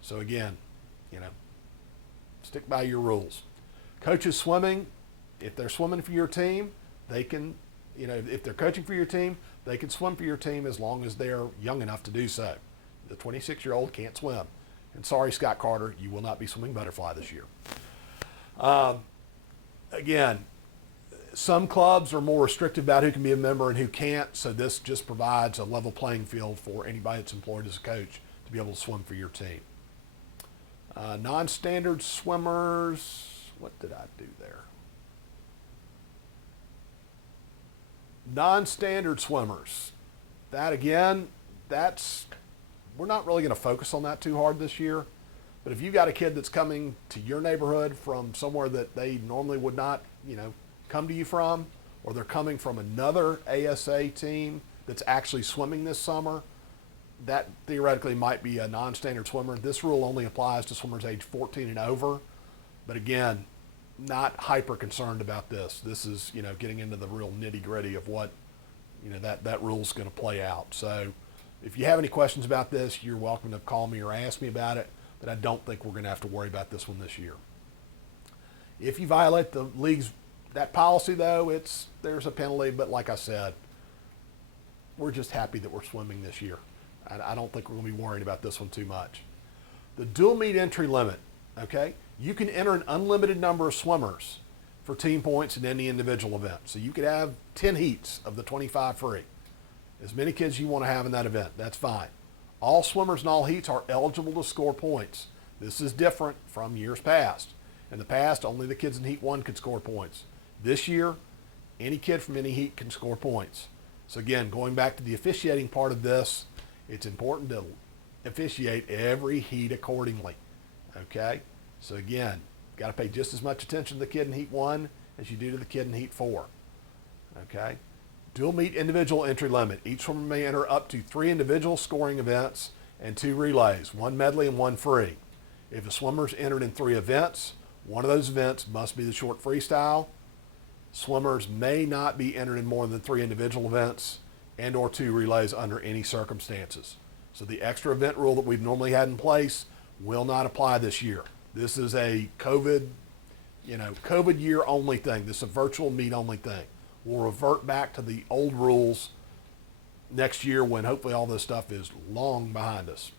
So again, stick by your rules. Coaches swimming, if they're swimming for your team, they can, if they're coaching for your team, they can swim for your team as long as they're young enough to do so. The 26-year-old can't swim. And sorry, Scott Carter, you will not be swimming butterfly this year. Again, some clubs are more restrictive about who can be a member and who can't, so this just provides a level playing field for anybody that's employed as a coach to be able to swim for your team. Non-standard swimmers, what did I do there? Non-standard swimmers, that again, we're not really going to focus on that too hard this year. But if you got a kid that's coming to your neighborhood from somewhere that they normally would not, come to you from, or they're coming from another ASA team that's actually swimming this summer, that theoretically might be a non-standard swimmer. This rule only applies to swimmers age 14 and over. But again, not hyper concerned about this. This is, getting into the real nitty gritty of what, that rule's going to play out. So if you have any questions about this, you're welcome to call me or ask me about it, but I don't think we're going to have to worry about this one this year. If you violate the league's that policy, though, there's a penalty, but like I said, we're just happy that we're swimming this year. I don't think we're going to be worried about this one too much. The dual meet entry limit, okay? You can enter an unlimited number of swimmers for team points in any individual event. So you could have 10 heats of the 25 free. As many kids you want to have in that event, that's fine. All swimmers in all heats are eligible to score points. This is different from years past. In the past, only the kids in Heat 1 could score points. This year, any kid from any heat can score points. So again, going back to the officiating part of this, it's important to officiate every heat accordingly. Okay? So again, got to pay just as much attention to the kid in Heat 1 as you do to the kid in Heat 4. Okay? Dual meet individual entry limit. Each swimmer may enter up to 3 individual scoring events and 2 relays, 1 medley and 1 free. If a swimmer's entered in 3 events, one of those events must be the short freestyle. Swimmers may not be entered in more than 3 individual events and or 2 relays under any circumstances. So the extra event rule that we've normally had in place will not apply this year. This is a COVID year only thing. This is a virtual meet only thing. We'll revert back to the old rules next year when hopefully all this stuff is long behind us.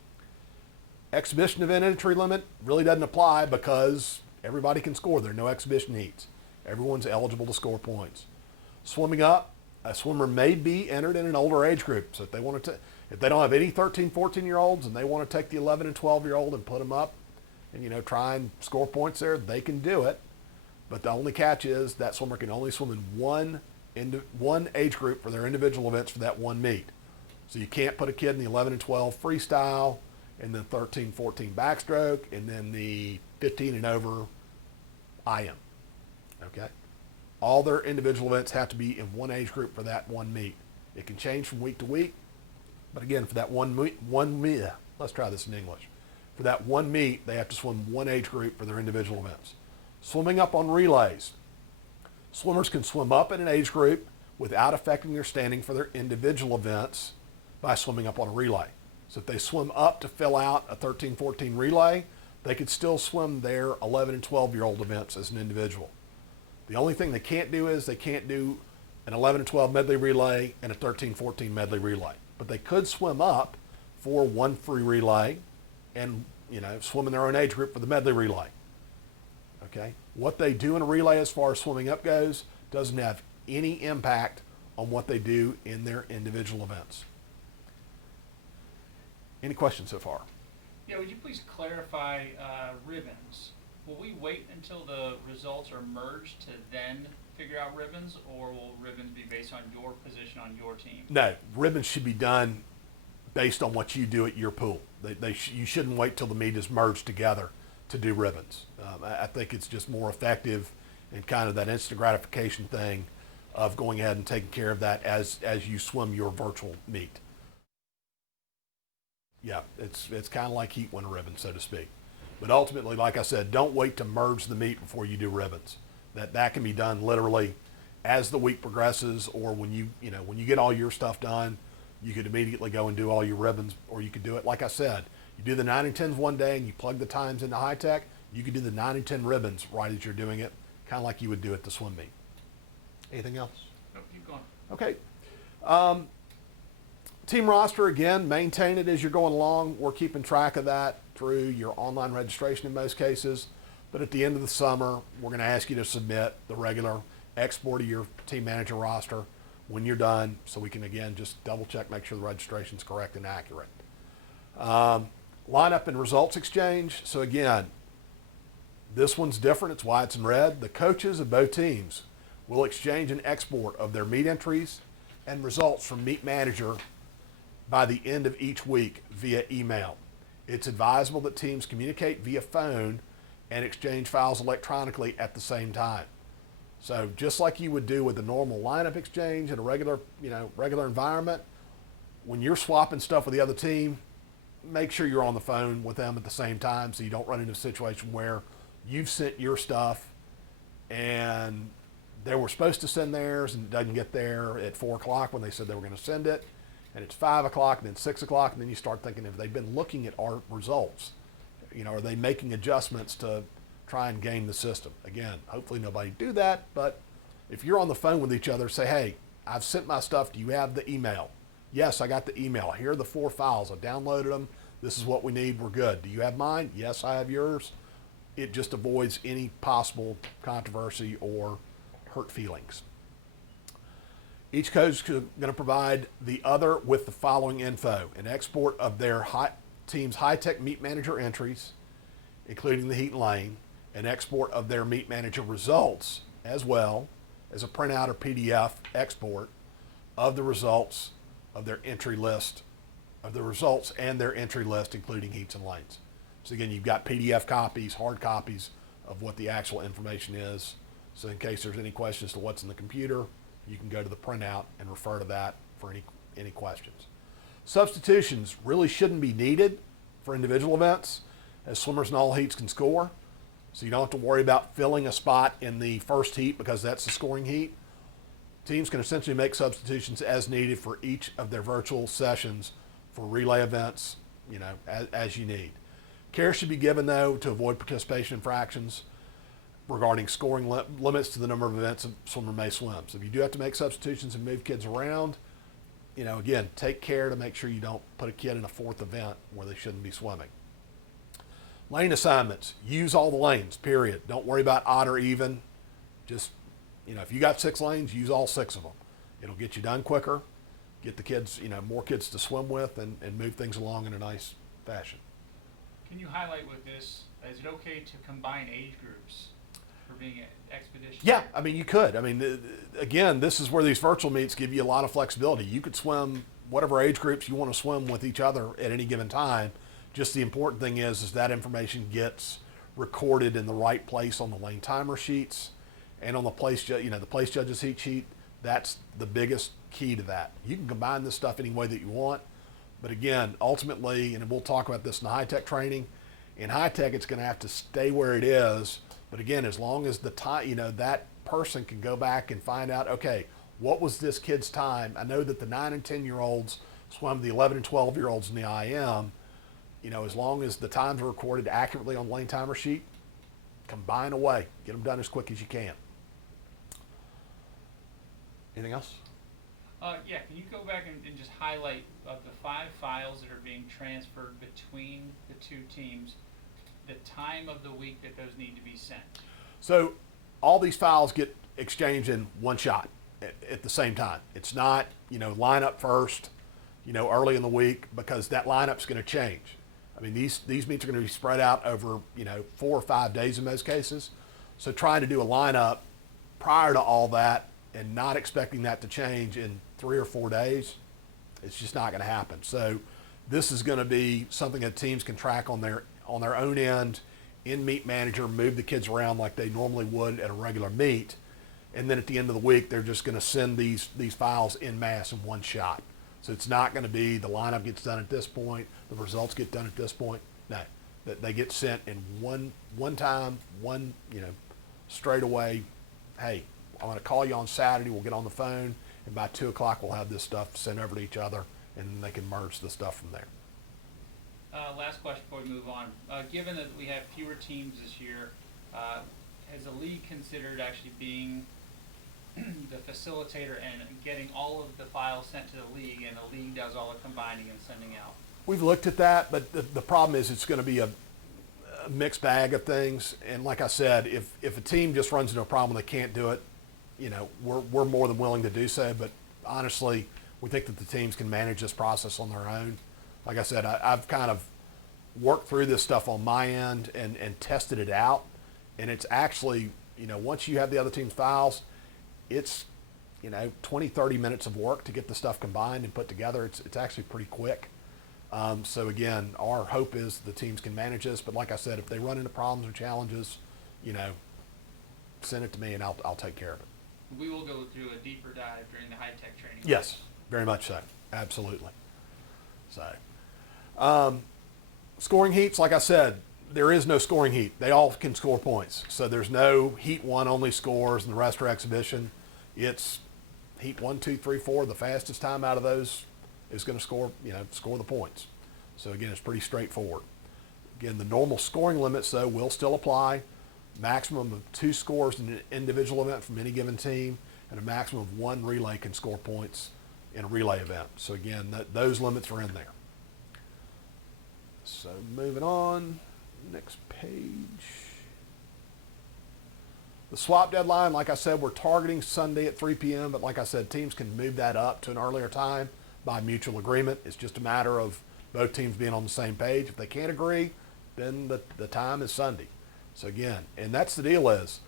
Exhibition event entry limit really doesn't apply because everybody can score. There are no exhibition heats. Everyone's eligible to score points. Swimming up, a swimmer may be entered in an older age group. So if they don't have any 13, 14-year-olds and they want to take the 11 and 12-year-old and put them up and, try and score points there, they can do it. But the only catch is that swimmer can only swim in one age group for their individual events for that one meet. So you can't put a kid in the 11 and 12 freestyle and then 13, 14 backstroke and then the 15 and over IM. Okay? All their individual events have to be in one age group for that one meet. It can change from week to week, but again, for that one meet, let's try this in English. For that one meet, they have to swim one age group for their individual events. Swimming up on relays. Swimmers can swim up in an age group without affecting their standing for their individual events by swimming up on a relay. So if they swim up to fill out a 13-14 relay, they could still swim their 11 and 12-year-old events as an individual. The only thing they can't do is they can't do an 11 and 12 medley relay and a 13-14 medley relay. But they could swim up for one free relay and, swim in their own age group for the medley relay. Okay? What they do in a relay as far as swimming up goes doesn't have any impact on what they do in their individual events. Any questions so far? Yeah, would you please clarify ribbons? Will we wait until the results are merged to then figure out ribbons, or will ribbons be based on your position on your team? No, ribbons should be done based on what you do at your pool. You shouldn't wait till the meet is merged together to do ribbons. I think it's just more effective and kind of that instant gratification thing of going ahead and taking care of that as you swim your virtual meet. Yeah, it's kind of like heat win a ribbon, so to speak. But ultimately, like I said, don't wait to merge the meet before you do ribbons. That can be done literally as the week progresses, or when you get all your stuff done, you could immediately go and do all your ribbons, or you could do it, like I said, you do the 9 and 10s one day and you plug the times into high tech, you could do the 9 and 10 ribbons right as you're doing it, kind of like you would do at the swim meet. Anything else? Nope, keep going. Okay. Team roster, again, maintain it as you're going along. We're keeping track of that through your online registration in most cases. But at the end of the summer, we're going to ask you to submit the regular export of your team manager roster when you're done, so we can, again, just double check, make sure the registration is correct and accurate. Lineup and results exchange. So again, this one's different. It's why it's in red. The coaches of both teams will exchange an export of their meet entries and results from meet manager by the end of each week via email. It's advisable that teams communicate via phone and exchange files electronically at the same time. So just like you would do with the normal lineup exchange in a regular environment, when you're swapping stuff with the other team, make sure you're on the phone with them at the same time so you don't run into a situation where you've sent your stuff and they were supposed to send theirs and it doesn't get there at 4 o'clock when they said they were going to send it, and it's 5 o'clock and then 6 o'clock, and then you start thinking, if they've been looking at our results, are they making adjustments to try and game the system? Again, hopefully nobody do that, but if you're on the phone with each other, say, hey, I've sent my stuff. Do you have the email? Yes, I got the email. Here are the 4 files. I downloaded them. This is what we need. We're good. Do you have mine? Yes, I have yours. It just avoids any possible controversy or hurt feelings. Each coach is going to provide the other with the following info: an export of their team's high-tech meet manager entries, including the heat and lane, an export of their meet manager results, as well as a printout or PDF export of the results of their entry list, of the results and their entry list, including heats and lanes. So again, you've got PDF copies, hard copies of what the actual information is. So in case there's any questions to what's in the computer, you can go to the printout and refer to that for any questions. Substitutions really shouldn't be needed for individual events, as swimmers in all heats can score. So you don't have to worry about filling a spot in the first heat because that's the scoring heat. Teams can essentially make substitutions as needed for each of their virtual sessions for relay events, as you need. Care should be given, though, to avoid participation infractions regarding scoring limits to the number of events a swimmer may swim. So if you do have to make substitutions and move kids around, again, take care to make sure you don't put a kid in a 4th event where they shouldn't be swimming. Lane assignments. Use all the lanes, period. Don't worry about odd or even. Just, if you got 6 lanes, use all 6 of them. It'll get you done quicker, get the kids, more kids to swim with, and move things along in a nice fashion. Can you highlight with this, is it okay to combine age groups for being expedition? Yeah, you could. Again, this is where these virtual meets give you a lot of flexibility. You could swim whatever age groups you want to swim with each other at any given time. Just the important thing is that information gets recorded in the right place on the lane timer sheets and on the place judges heat sheet. That's the biggest key to that. You can combine this stuff any way that you want, but again, ultimately, and we'll talk about this in the high-tech training, in high-tech it's going to have to stay where it is, but again, as long as the time, that person can go back and find out, okay, what was this kid's time? I know that the 9 and 10-year-olds swam the 11 and 12-year-olds in the IM. as long as the times are recorded accurately on the lane timer sheet, combine away. Get them done as quick as you can. Anything else? Yeah, can you go back and just highlight of the 5 files that are being transferred between the 2 teams, the time of the week that those need to be sent? So all these files get exchanged in one shot at the same time. It's not, line up first, early in the week, because that lineup's going to change. I mean, these meets are going to be spread out over, 4 or 5 days in most cases. So trying to do a lineup prior to all that and not expecting that to change in 3 or 4 days, it's just not going to happen. So this is going to be something that teams can track on their own end in Meet Manager, move the kids around like they normally would at a regular meet. And then at the end of the week, they're just going to send these files en masse in one shot. So it's not going to be the lineup gets done at this point, the results get done at this point. No, they get sent in one time, straight away. Hey, I'm going to call you on Saturday. We'll get on the phone, and by 2 o'clock, we'll have this stuff sent over to each other, and they can merge the stuff from there. Last question before we move on. Given that we have fewer teams this year, has the league considered actually being the facilitator and getting all of the files sent to the league, and the league does all the combining and sending out? We've looked at that, but the problem is it's going to be a mixed bag of things. And like I said, if a team just runs into a problem and they can't do it, we're more than willing to do so. But honestly, we think that the teams can manage this process on their own. Like I said, I've kind of worked through this stuff on my end and tested it out. And it's actually, once you have the other team's files, it's, 20, 30 minutes of work to get the stuff combined and put together. It's actually pretty quick. So again, our hope is the teams can manage this. But like I said, if they run into problems or challenges, send it to me and I'll take care of it. We will go through a deeper dive during the high-tech training. Yes, very much so. Absolutely. So, scoring heats, like I said, there is no scoring heat. They all can score points. So there's no heat 1 only scores and the rest are exhibition. It's heat 1, 2, 3, 4. The fastest time out of those is going to score the points. So again, it's pretty straightforward. Again, the normal scoring limits, though, will still apply. Maximum of 2 scores in an individual event from any given team, and a maximum of 1 relay can score points in a relay event. So again, those limits are in there. So moving on, next page. The swap deadline, like I said, we're targeting Sunday at 3 p.m., but like I said, teams can move that up to an earlier time by mutual agreement. It's just a matter of both teams being on the same page. If they can't agree, then the time is Sunday. So again, and that's the deal is,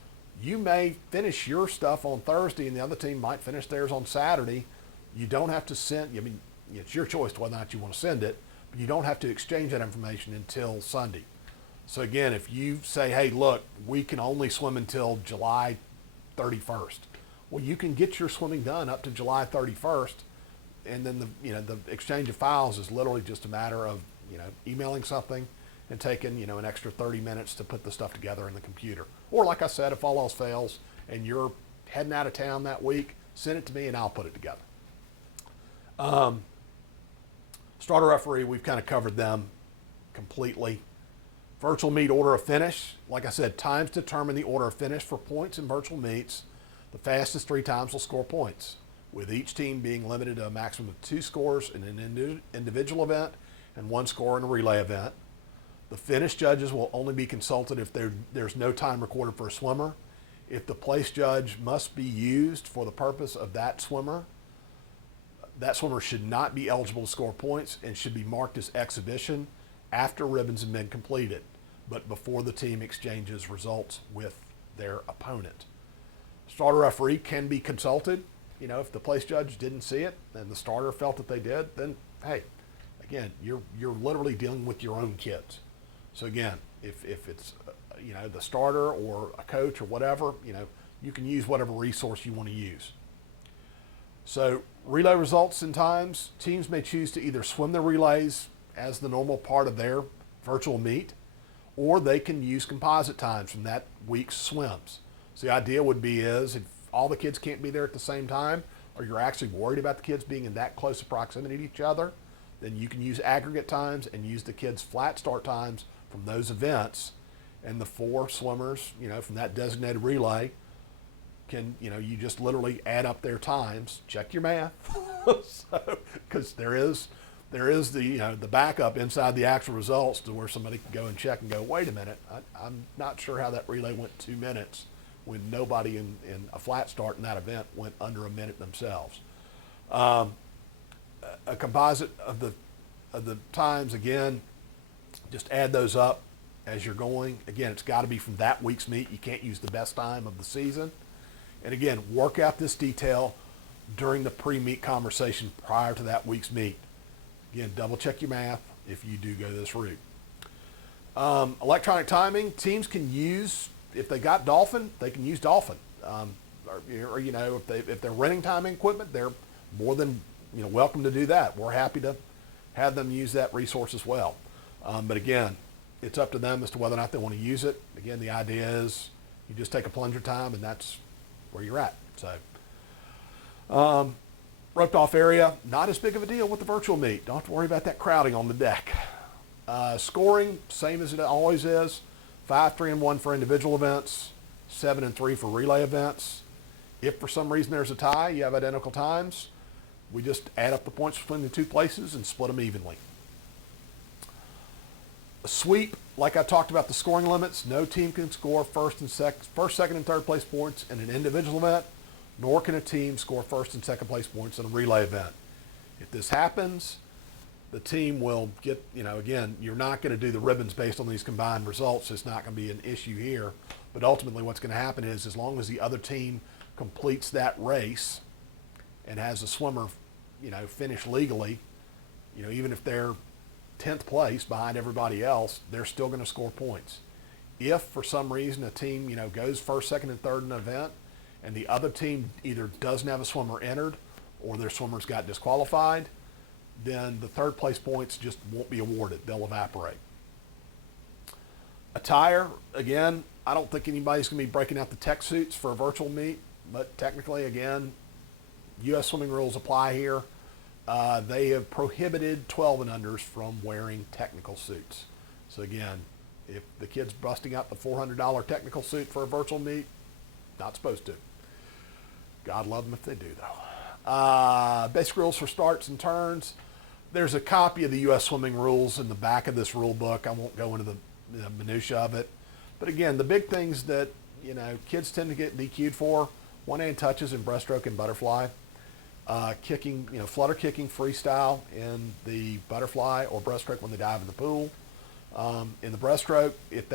you may finish your stuff on Thursday and the other team might finish theirs on Saturday. You don't have to send, it's your choice to whether or not you want to send it, but you don't have to exchange that information until Sunday. So again, if you say, hey, look, we can only swim until July 31st. Well, you can get your swimming done up to July 31st. And then the exchange of files is literally just a matter of, emailing something and taking, an extra 30 minutes to put the stuff together in the computer. Or like I said, if all else fails and you're heading out of town that week, send it to me and I'll put it together. Starter referee, we've kind of covered them completely. Virtual meet order of finish. Like I said, times determine the order of finish for points in virtual meets. The fastest 3 times will score points, with each team being limited to a maximum of 2 scores in an individual event and 1 score in a relay event. The finish judges will only be consulted if there's no time recorded for a swimmer. If the place judge must be used for the purpose of that swimmer should not be eligible to score points and should be marked as exhibition after ribbons have been completed, but before the team exchanges results with their opponent. Starter referee can be consulted. If the place judge didn't see it and the starter felt that they did, then hey, again, you're literally dealing with your own kids. So again, if it's the starter or a coach or whatever, you can use whatever resource you want to use. So relay results and times, teams may choose to either swim the relays as the normal part of their virtual meet, or they can use composite times from that week's swims. So the idea would be is if all the kids can't be there at the same time, or you're actually worried about the kids being in that close a proximity to each other, then you can use aggregate times and use the kids' flat start times from those events, and the 4 swimmers, from that designated relay can, you just literally add up their times, check your math. Because there is the backup inside the actual results to where somebody can go and check and go, wait a minute, I'm not sure how that relay went 2 minutes when nobody in a flat start in that event went under a minute themselves. A composite of the times, again, just add those up as you're going. Again, it's got to be from that week's meet. You can't use the best time of the season. And again, work out this detail during the pre-meet conversation prior to that week's meet. Again, double check your math if you do go this route. Electronic timing, teams can use, if they got Dolphin, they can use Dolphin. Or if they're renting timing equipment, they're more than welcome to do that. We're happy to have them use that resource as well. But again, it's up to them as to whether or not they want to use it. Again, the idea is you just take a plunger time, and that's where you're at. So, roped off area, not as big of a deal with the virtual meet. Don't have to worry about that crowding on the deck. Scoring, same as it always is. 5, 3, and 1 for individual events. 7 and 3 for relay events. If for some reason there's a tie, you have identical times, we just add up the points between the 2 places and split them evenly. A sweep, like I talked about the scoring limits, no team can score first, second, and third place points in an individual event, nor can a team score first and second place points in a relay event. If this happens, the team will get, again, you're not going to do the ribbons based on these combined results. It's not going to be an issue here. But ultimately what's going to happen is, as long as the other team completes that race and has a swimmer, finish legally, even if they're 10th place behind everybody else, they're still going to score points. If for some reason a team, goes first, second, and third in an event, and the other team either doesn't have a swimmer entered or their swimmers got disqualified, then the third place points just won't be awarded. They'll evaporate. Attire, again, I don't think anybody's going to be breaking out the tech suits for a virtual meet, but technically, again, U.S. swimming rules apply here. They have prohibited 12 and unders from wearing technical suits. So again, if the kid's busting out the $400 technical suit for a virtual meet, not supposed to. God love them if they do, though. Basic rules for starts and turns. There's a copy of the U.S. swimming rules in the back of this rule book. I won't go into the minutia of it. But again, the big things that, kids tend to get DQ'd for, one-hand touches in breaststroke and butterfly. Kicking, flutter kicking freestyle in the butterfly or breaststroke when they dive in the pool. In the breaststroke, if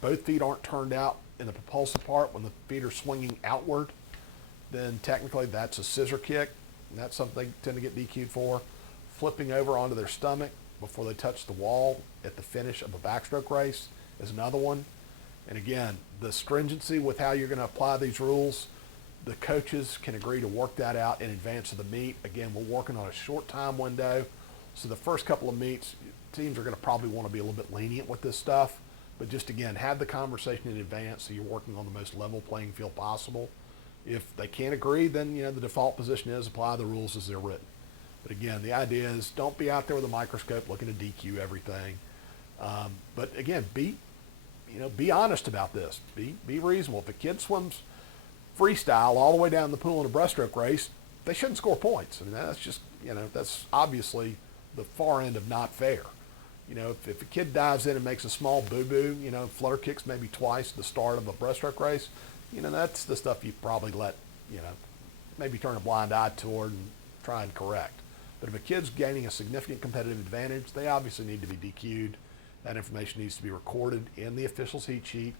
both feet aren't turned out in the propulsive part when the feet are swinging outward, then technically that's a scissor kick. And that's something they tend to get DQ'd for. Flipping over onto their stomach before they touch the wall at the finish of a backstroke race is another one. And again, the stringency with how you're going to apply these rules, the coaches can agree to work that out in advance of the meet. Again, we're working on a short time window. So the first couple of meets, teams are going to probably want to be a little bit lenient with this stuff. But just, again, have the conversation in advance so you're working on the most level playing field possible. If they can't agree, then, the default position is apply the rules as they're written. But again, the idea is don't be out there with a microscope looking to DQ everything. But again, be honest about this. Be reasonable. If a kid swims freestyle all the way down the pool in a breaststroke race, they shouldn't score points. I mean, that's just, that's obviously the far end of not fair. If a kid dives in and makes a small boo-boo, flutter kicks maybe twice at the start of a breaststroke race, that's the stuff you probably let, maybe turn a blind eye toward and try and correct. But if a kid's gaining a significant competitive advantage, they obviously need to be DQ'd. That information needs to be recorded in the official's heat sheet